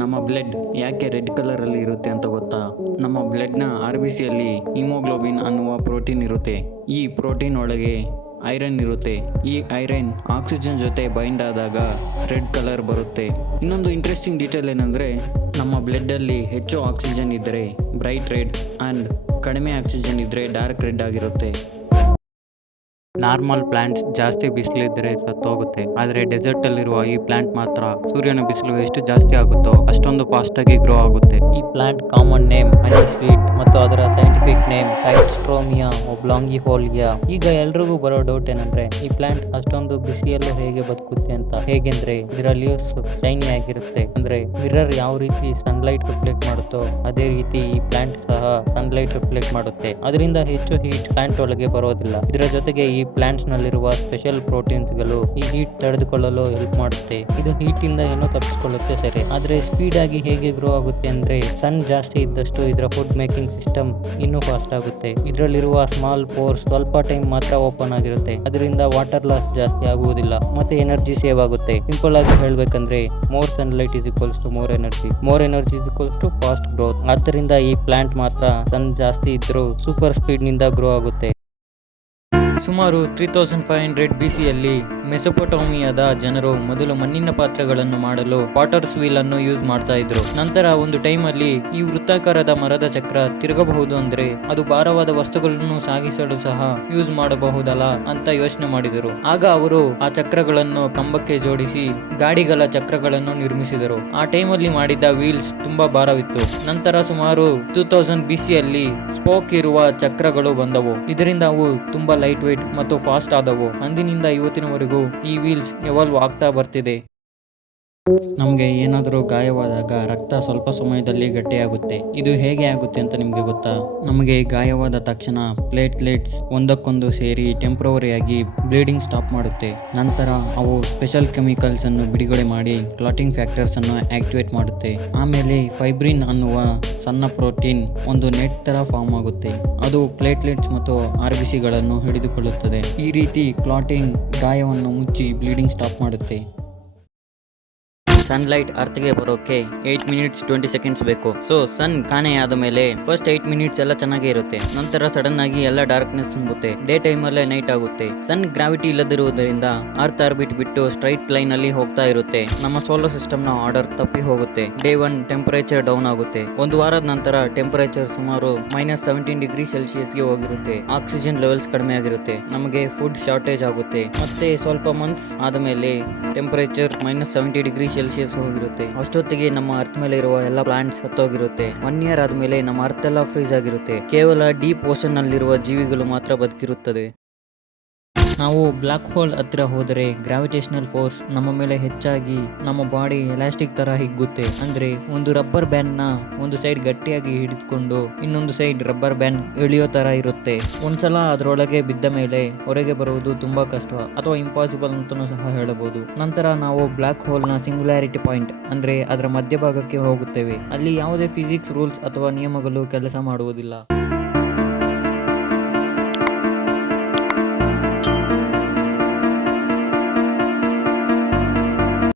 ನಮ್ಮ ಬ್ಲಡ್ ಯಾಕೆ ರೆಡ್ ಕಲರಲ್ಲಿ ಇರುತ್ತೆ ಅಂತ ಗೊತ್ತಾ? ನಮ್ಮ ಬ್ಲಡ್ನ RBCಯಲ್ಲಿ ಹಿಮೋಗ್ಲೋಬಿನ್ ಅನ್ನುವ ಪ್ರೋಟೀನ್ ಇರುತ್ತೆ. ಈ ಪ್ರೋಟೀನ್ ಒಳಗೆ ಐರನ್ ಇರುತ್ತೆ. ಈ ಐರನ್ ಆಕ್ಸಿಜನ್ ಜೊತೆ ಬೈಂಡ್ ಆದಾಗ ರೆಡ್ ಕಲರ್ ಬರುತ್ತೆ. ಇನ್ನೊಂದು ಇಂಟ್ರೆಸ್ಟಿಂಗ್ ಡೀಟೇಲ್ ಏನಂದರೆ, ನಮ್ಮ ಬ್ಲಡ್ಡಲ್ಲಿ ಹೆಚ್ಚು ಆಕ್ಸಿಜನ್ ಇದ್ದರೆ ಬ್ರೈಟ್ ರೆಡ್ ಆ್ಯಂಡ್ ಕಡಿಮೆ ಆಕ್ಸಿಜನ್ ಇದ್ದರೆ ಡಾರ್ಕ್ ರೆಡ್ ಆಗಿರುತ್ತೆ. ನಾರ್ಮಲ್ ಪ್ಲಾಂಟ್ಸ್ ಜಾಸ್ತಿ ಬಿಸಿಲಿದ್ದರೆ ಸತ್ತೋಗುತ್ತೆ, ಆದರೆ ಡೆಸರ್ಟಲ್ಲಿರುವ ಈ ಪ್ಲಾಂಟ್ ಮಾತ್ರ ಸೂರ್ಯನ ಬಿಸಿಲು ಎಷ್ಟು ಜಾಸ್ತಿ ಆಗುತ್ತೋ ಅಷ್ಟೊಂದು ಫಾಸ್ಟಾಗಿ ಗ್ರೋ ಆಗುತ್ತೆ. ಈ ಪ್ಲಾಂಟ್ ಕಾಮನ್ ನೇಮ್ ಹನಿ ಸ್ವೀಟ್ ಮತ್ತು ಅದರ ಸೈಂಟಿಫಿಕ್ ನೇಮ್ ಟೈಟ್ಸ್ಟ್ರೋಮಿಯಾ ಒಬ್ಲಾಂಗಿಫೋಲಿಯಾ. ಈಗ ಎಲ್ರಿಗೂ ಬರೋ ಡೌಟ್ ಏನಂದ್ರೆ, ಈ ಪ್ಲಾಂಟ್ ಅಷ್ಟೊಂದು ಬಿಸಿಯಲ್ಲೂ ಹೇಗೆ ಬದುಕುತ್ತೆ ಅಂತ. ಹೇಗೆಂದ್ರೆ ಇದರ ಲೀವ್ಸ್ ಶೈನಿ ಆಗಿರುತ್ತೆ. ಅಂದ್ರೆ ಮಿರರ್ ಯಾವ ರೀತಿ ಸನ್ಲೈಟ್ ರಿಫ್ಲೆಕ್ಟ್ ಮಾಡುತ್ತೋ ಅದೇ ರೀತಿ ಈ ಪ್ಲಾಂಟ್ ಸಹ ಸನ್ಲೈಟ್ ರಿಫ್ಲೆಕ್ಟ್ ಮಾಡುತ್ತೆ. ಅದರಿಂದ ಹೆಚ್ಚು ಹೀಟ್ ಪ್ಲಾಂಟ್ ಒಳಗೆ ಬರೋದಿಲ್ಲ. ಇದರ ಜೊತೆಗೆ ಈ ಪ್ಲಾಂಟ್ಸ್ ನಲ್ಲಿರುವ ಸ್ಪೆಷಲ್ ಪ್ರೋಟೀನ್ಸ್ ಗಳು ಈ ಹೀಟ್ ತಡೆದುಕೊಳ್ಳಲು ಹೆಲ್ಪ್ ಮಾಡುತ್ತೆ. ಇದು ಹೀಟ್ ಇಂದ ಏನೋ ತಪ್ಪಿಸಿಕೊಳ್ಳುತ್ತೆ ಸರಿ, ಆದ್ರೆ ಸ್ಪೀಡ್ ಆಗಿ ಹೇಗೆ ಗ್ರೋ ಆಗುತ್ತೆ ಅಂದ್ರೆ, ಸನ್ ಜಾಸ್ತಿ ಇದ್ದಷ್ಟು ಇದರ ಫುಡ್ ಮೇಕಿಂಗ್ ಸಿಸ್ಟಮ್ ಇನ್ನೂ ಫಾಸ್ಟ್ ಆಗುತ್ತೆ. ಇದರಲ್ಲಿರುವ ಸ್ಮಾಲ್ ಪೋರ್ಸ್ ಸ್ವಲ್ಪ ಟೈಮ್ ಮಾತ್ರ ಓಪನ್ ಆಗಿರುತ್ತೆ. ಅದರಿಂದ ವಾಟರ್ ಲಾಸ್ ಜಾಸ್ತಿ ಆಗುವುದಿಲ್ಲ ಮತ್ತೆ ಎನರ್ಜಿ ಸೇವ್ ಆಗುತ್ತೆ. ಸಿಂಪಲ್ ಆಗಿ ಹೇಳ್ಬೇಕಂದ್ರೆ, more sunlight is equals to more energy is equals to fast growth. ಆದ್ದರಿಂದ ಈ ಪ್ಲಾಂಟ್ ಮಾತ್ರ ಸನ್ ಜಾಸ್ತಿ ಇದ್ರೂ ಸೂಪರ್ ಸ್ಪೀಡ್ ನಿಂದ ಗ್ರೋ ಆಗುತ್ತೆ. ಸುಮಾರು 3500 BCಯಲ್ಲಿ ಮೆಸೊಪೊಟೋಮಿಯಾದ ಜನರು ಮೊದಲು ಮಣ್ಣಿನ ಪಾತ್ರೆಗಳನ್ನು ಮಾಡಲು ಪಾಟರ್ಸ್ ವೀಲ್ ಅನ್ನು ಯೂಸ್ ಮಾಡ್ತಾ ಇದ್ರು. ನಂತರ ಒಂದು ಟೈಮಲ್ಲಿ ಈ ವೃತ್ತಾಕಾರದ ಮರದ ಚಕ್ರ ತಿರುಗಬಹುದು, ಅಂದ್ರೆ ಅದು ಭಾರವಾದ ವಸ್ತುಗಳನ್ನು ಸಾಗಿಸಲು ಸಹ ಯೂಸ್ ಮಾಡಬಹುದಲ್ಲ ಅಂತ ಯೋಚನೆ ಮಾಡಿದರು. ಆಗ ಅವರು ಆ ಚಕ್ರಗಳನ್ನು ಕಂಬಕ್ಕೆ ಜೋಡಿಸಿ ಗಾಡಿಗಳ ಚಕ್ರಗಳನ್ನು ನಿರ್ಮಿಸಿದರು. ಆ ಟೈಮಲ್ಲಿ ಮಾಡಿದ್ದ ವೀಲ್ಸ್ ತುಂಬಾ ಭಾರವಿತ್ತು. ನಂತರ ಸುಮಾರು 2000 BCಯಲ್ಲಿ ಸ್ಪೋಕ್ ಇರುವ ಚಕ್ರಗಳು ಬಂದವು. ಇದರಿಂದ ಅವು ತುಂಬಾ ಲೈಟ್ ವೇಟ್ ಮತ್ತು ಫಾಸ್ಟ್ ಆದವು. ಅಂದಿನಿಂದ ಇವತ್ತಿನವರೆಗೂ ಈ ವೀಲ್ಸ್ ಎವಾಲ್ವ್ ಆಗ್ತಾ ಬರ್ತಿದೆ. ನಮಗೆ ಏನಾದರೂ ಗಾಯವಾದಾಗ ರಕ್ತ ಸ್ವಲ್ಪ ಸಮಯದಲ್ಲಿ ಗಟ್ಟಿಯಾಗುತ್ತೆ. ಇದು ಹೇಗೆ ಆಗುತ್ತೆ ಅಂತ ನಿಮಗೆ ಗೊತ್ತಾ? ನಮಗೆ ಗಾಯವಾದ ತಕ್ಷಣ ಪ್ಲೇಟ್ಲೆಟ್ಸ್ ಒಂದಕ್ಕೊಂದು ಸೇರಿ ಟೆಂಪ್ರವರಿಯಾಗಿ ಬ್ಲೀಡಿಂಗ್ ಸ್ಟಾಪ್ ಮಾಡುತ್ತೆ. ನಂತರ ಅವು ಸ್ಪೆಷಲ್ ಕೆಮಿಕಲ್ಸ್ ಅನ್ನು ಬಿಡುಗಡೆ ಮಾಡಿ ಕ್ಲಾಟಿಂಗ್ ಫ್ಯಾಕ್ಟರ್ಸ್ ಅನ್ನು ಆಕ್ಟಿವೇಟ್ ಮಾಡುತ್ತೆ. ಆಮೇಲೆ ಫೈಬ್ರಿನ್ ಅನ್ನುವ ಸಣ್ಣ ಪ್ರೋಟೀನ್ ಒಂದು ನೆಟ್ ತರ ಫಾರ್ಮ್ ಆಗುತ್ತೆ. ಅದು ಪ್ಲೇಟ್ಲೆಟ್ಸ್ ಮತ್ತು RBCಗಳನ್ನು ಹಿಡಿದುಕೊಳ್ಳುತ್ತದೆ. ಈ ರೀತಿ ಕ್ಲಾಟಿಂಗ್ ಗಾಯವನ್ನು ಮುಚ್ಚಿ ಬ್ಲೀಡಿಂಗ್ ಸ್ಟಾಪ್ ಮಾಡುತ್ತೆ. ಸನ್ಲೈಟ್ ಅರ್ಥಗೆ ಬರೋಕೆ 8 minutes 20 seconds ಬೇಕು. ಸೊ ಸನ್ ಕಾಣೆಯಾದ ಮೇಲೆ ಫಸ್ಟ್ 8 minutes ಎಲ್ಲ ಚೆನ್ನಾಗೇ ಇರುತ್ತೆ. ನಂತರ ಸಡನ್ ಆಗಿ ಎಲ್ಲ ಡಾರ್ಕ್ನೆಸ್ ತುಂಬುತ್ತೆ. ಡೇ ಟೈಮ್ ಅಲ್ಲೇ ನೈಟ್ ಆಗುತ್ತೆ. ಸನ್ ಗ್ರಾವಿಟಿ ಇಲ್ಲದಿರುವುದರಿಂದ ಅರ್ತ್ ಆರ್ಬಿಟ್ ಬಿಟ್ಟು ಸ್ಟ್ರೈಟ್ ಲೈನ್ ಅಲ್ಲಿ ಹೋಗ್ತಾ ಇರುತ್ತೆ. ನಮ್ಮ ಸೋಲಾರ್ ಸಿಸ್ಟಮ್ ನ ಆರ್ಡರ್ ತಪ್ಪಿ ಹೋಗುತ್ತೆ. ಡೇ 1 ಟೆಂಪರೇಚರ್ ಡೌನ್ ಆಗುತ್ತೆ. ಒಂದು ವಾರದ ನಂತರ ಟೆಂಪರೇಚರ್ ಸುಮಾರು -17°C ಗೆ ಹೋಗಿರುತ್ತೆ. ಆಕ್ಸಿಜನ್ ಲೆವೆಲ್ಸ್ ಕಡಿಮೆ ಆಗಿರುತ್ತೆ. ನಮಗೆ ಫುಡ್ ಶಾರ್ಟೇಜ್ ಆಗುತ್ತೆ. ಮತ್ತೆ ಸ್ವಲ್ಪ ಮಂತ್ಸ್ ಆದಮೇಲೆ ಟೆಂಪರೇಚರ್ -70°C ಹೋಗಿರುತ್ತೆ. ಅಷ್ಟೊತ್ತಿಗೆ ನಮ್ಮ ಅರ್ತ್ ಮೇಲೆ ಇರುವ ಎಲ್ಲ ಪ್ಲಾಂಟ್ಸ್ ಸತ್ತೋಗಿರುತ್ತೆ. 1 year ಆದ್ಮೇಲೆ ನಮ್ಮ ಅರ್ತ್ ಎಲ್ಲ ಫ್ರೀಸ್ ಆಗಿರುತ್ತೆ. ಕೇವಲ ಡೀಪ್ ಓಷನ್ ನಲ್ಲಿರುವ ಜೀವಿಗಳು ಮಾತ್ರ ಬದುಕಿರುತ್ತದೆ. ನಾವು ಬ್ಲಾಕ್ ಹೋಲ್ ಹತ್ತಿರ ಹೋದರೆ ಗ್ರಾವಿಟೇಷನಲ್ ಫೋರ್ಸ್ ನಮ್ಮ ಮೇಲೆ ಹೆಚ್ಚಾಗಿ ನಮ್ಮ ಬಾಡಿ ಎಲಾಸ್ಟಿಕ್ ತರ ಹಿಗ್ಗುತ್ತೆ. ಅಂದ್ರೆ ಒಂದು ರಬ್ಬರ್ ಬ್ಯಾಂಡ್ ನ ಒಂದು ಸೈಡ್ ಗಟ್ಟಿಯಾಗಿ ಹಿಡಿದುಕೊಂಡು ಇನ್ನೊಂದು ಸೈಡ್ ರಬ್ಬರ್ ಬ್ಯಾಂಡ್ ಎಳೆಯೋ ತರ ಇರುತ್ತೆ. ಒಂದ್ಸಲ ಅದರೊಳಗೆ ಬಿದ್ದ ಮೇಲೆ ಹೊರಗೆ ಬರುವುದು ತುಂಬಾ ಕಷ್ಟ ಅಥವಾ ಇಂಪಾಸಿಬಲ್ ಅಂತಾನೂ ಸಹ ಹೇಳಬಹುದು. ನಂತರ ನಾವು ಬ್ಲಾಕ್ ಹೋಲ್ ನ ಸಿಂಗ್ಯುಲಾರಿಟಿ ಪಾಯಿಂಟ್ ಅಂದ್ರೆ ಅದರ ಮಧ್ಯಭಾಗಕ್ಕೆ ಹೋಗುತ್ತೇವೆ. ಅಲ್ಲಿ ಯಾವುದೇ ಫಿಸಿಕ್ಸ್ ರೂಲ್ಸ್ ಅಥವಾ ನಿಯಮಗಳು ಕೆಲಸ ಮಾಡುವುದಿಲ್ಲ.